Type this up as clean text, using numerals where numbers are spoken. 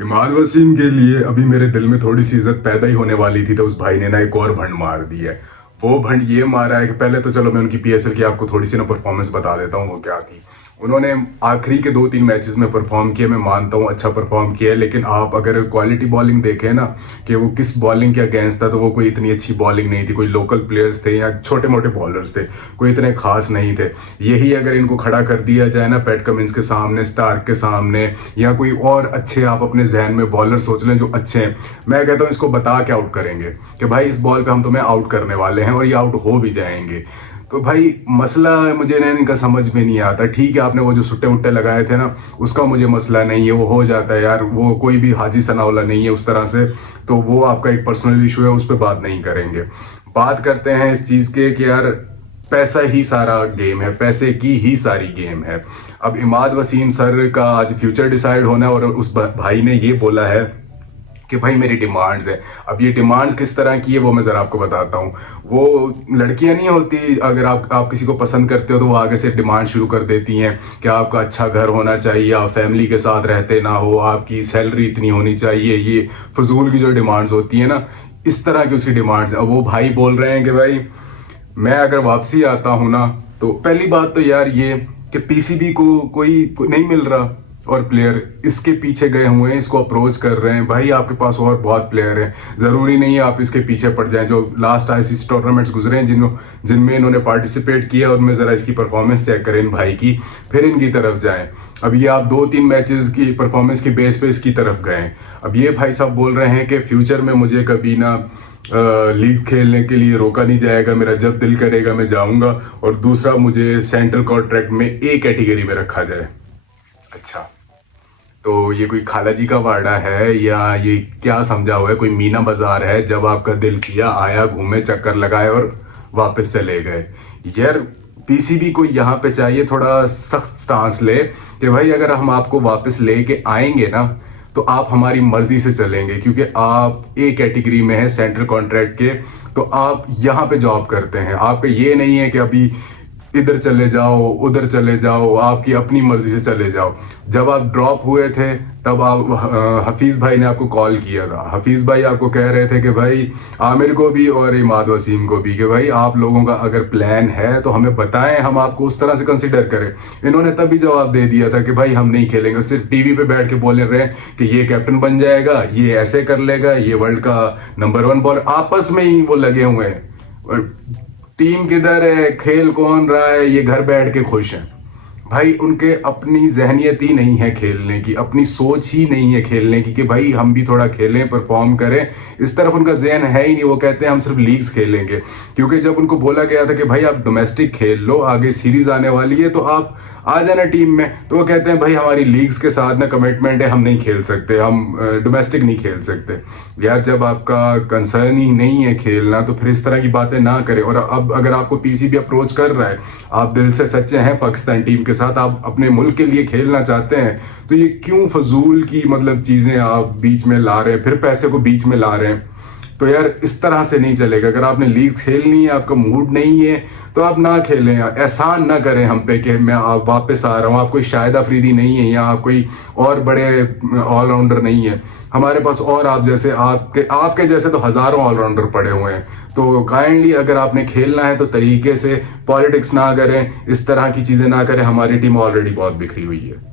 इमाद वसीम के लिए अभी मेरे दिल में थोड़ी सी इज्जत पैदा ही होने वाली थी, तो उस भाई ने ना एक और भंड मार दी है। वो भंड ये मारा है कि पहले तो चलो मैं उनकी पीएसएल की आपको थोड़ी सी ना परफॉर्मेंस बता देता हूँ वो क्या थी। उन्होंने आखिरी के 2-3 मैचेस में परफॉर्म किया, मैं मानता हूँ अच्छा परफॉर्म किया है, लेकिन आप अगर क्वालिटी बॉलिंग देखें ना कि वो किस बॉलिंग के अगेंस्ट था, तो वो कोई इतनी अच्छी बॉलिंग नहीं थी। कोई लोकल प्लेयर्स थे या छोटे मोटे बॉलर्स थे, कोई इतने खास नहीं थे। यही अगर इनको खड़ा कर दिया जाए ना पैट कमिंस के सामने, स्टार्क के सामने, या कोई और अच्छे आप अपने जहन में बॉलर सोच लें जो अच्छे हैं, मैं कहता हूँ इसको बता के आउट करेंगे कि भाई इस बॉल पे हम तुम्हें आउट करने वाले हैं, और ये आउट हो भी जाएंगे। तो भाई मसला मुझे ना इनका समझ में नहीं आता। ठीक है, आपने वो जो सुट्टे उट्टे लगाए थे ना, उसका मुझे मसला नहीं है, वो हो जाता है यार, वो कोई भी हाजी सनाउल्लाह नहीं है उस तरह से, तो वो आपका एक पर्सनल इशू है, उस पर बात नहीं करेंगे। बात करते हैं इस चीज़ के कि यार पैसा ही सारा गेम है, पैसे की ही सारी गेम है। अब इमाद वसीम सर का आज फ्यूचर डिसाइड होना है, और उस भाई ने ये बोला है कि भाई मेरी डिमांड्स है। अब ये डिमांड्स किस तरह की है वो मैं ज़रा आपको बताता हूँ। वो लड़कियां नहीं होती, अगर आप किसी को पसंद करते हो तो वो आगे से डिमांड शुरू कर देती हैं कि आपका अच्छा घर होना चाहिए, आप फैमिली के साथ रहते ना हो, आपकी सैलरी इतनी होनी चाहिए, ये फजूल की जो डिमांड्स होती है ना, इस तरह की उसकी डिमांड्स। अब वो भाई बोल रहे हैं कि भाई मैं अगर वापसी आता हूँ ना, तो पहली बात तो यार ये कि पीसीबी को कोई नहीं मिल रहा, और प्लेयर इसके पीछे गए हुए हैं, इसको अप्रोच कर रहे हैं। भाई आपके पास और बहुत प्लेयर हैं, ज़रूरी नहीं है आप इसके पीछे पड़ जाएं। जो लास्ट आईसीसी टूर्नामेंट्स गुजरे हैं जिनमें इन्होंने पार्टिसिपेट किया, उनमें ज़रा इसकी परफॉर्मेंस चेक करें इन भाई की, फिर इनकी तरफ जाएं। अब ये आप 2-3 मैचेस की परफॉर्मेंस की बेस पे इसकी तरफ गए। अब ये भाई साहब बोल रहे हैं कि फ्यूचर में मुझे कभी ना लीग खेलने के लिए रोका नहीं जाएगा, मेरा जब दिल करेगा मैं जाऊंगा, और दूसरा मुझे सेंट्रल कॉन्ट्रैक्ट में ए कैटेगरी में रखा जाए। अच्छा, तो ये कोई खाला जी का वाड़ा है या ये क्या समझा हुआ है? कोई मीना बाजार है, जब आपका दिल किया आया, घूमे, चक्कर लगाए और वापस चले गए? यार पीसीबी को यहाँ पे चाहिए थोड़ा सख्त स्टांस ले कि भाई अगर हम आपको वापस लेके आएंगे ना, तो आप हमारी मर्जी से चलेंगे, क्योंकि आप ए कैटेगरी में है सेंट्रल कॉन्ट्रैक्ट के, तो आप यहाँ पे जॉब करते हैं। आपका ये नहीं है कि अभी इधर चले जाओ, उधर चले जाओ, आपकी अपनी मर्जी से चले जाओ। जब आप ड्रॉप हुए थे तब आप हफीज़ भाई ने आपको कॉल किया था। हफीज़ भाई आपको कह रहे थे कि भाई आमिर को भी और इमाद वसीम को भी कि भाई आप लोगों का अगर प्लान है तो हमें बताएं, हम आपको उस तरह से कंसिडर करें। इन्होंने तभी जवाब दे दिया था कि भाई हम नहीं खेलेंगे। सिर्फ टीवी पे बैठ के बोले रहे कि ये कैप्टन बन जाएगा, ये ऐसे कर लेगा, ये वर्ल्ड का नंबर 1 बॉलर। आपस में ही वो लगे हुए हैं, टीम किधर है, खेल कौन रहा है, ये घर बैठ के खुश हैं। भाई उनके अपनी जहनियत ही नहीं है खेलने की, अपनी सोच ही नहीं है खेलने की कि भाई हम भी थोड़ा खेलें, परफॉर्म करें। इस तरफ उनका जहन है ही नहीं। वो कहते हैं हम सिर्फ लीग्स खेलेंगे, क्योंकि जब उनको बोला गया था कि भाई आप डोमेस्टिक खेल लो, आगे सीरीज आने वाली है तो आप आ जाना टीम में, तो वो कहते हैं भाई हमारी लीग्स के साथ ना कमिटमेंट है, हम नहीं खेल सकते, हम डोमेस्टिक नहीं खेल सकते। यार जब आपका कंसर्न ही नहीं है खेलना, तो फिर इस तरह की बातें ना करें। और अब अगर आपको पीसीबी अप्रोच कर रहा है, आप दिल से सच्चे हैं पाकिस्तान टीम के साथ, आप अपने मुल्क के लिए खेलना चाहते हैं, तो ये क्यों फजूल की मतलब चीजें आप बीच में ला रहे हैं, फिर पैसे को बीच में ला रहे हैं? तो यार इस तरह से नहीं चलेगा। अगर आपने लीग खेलनी है, आपका मूड नहीं है, तो आप ना खेलें। एहसान ना करें हम पे कि मैं आप वापस आ रहा हूँ। आप कोई शाहिद अफरीदी नहीं है, या आप कोई और बड़े ऑलराउंडर नहीं है। हमारे पास और आप जैसे आपके जैसे तो हजारों ऑलराउंडर पड़े हुए हैं। तो काइंडली अगर आपने खेलना है तो तरीके से, पॉलिटिक्स ना करें, इस तरह की चीजें ना करें। हमारी टीम ऑलरेडी बहुत बिखरी हुई है।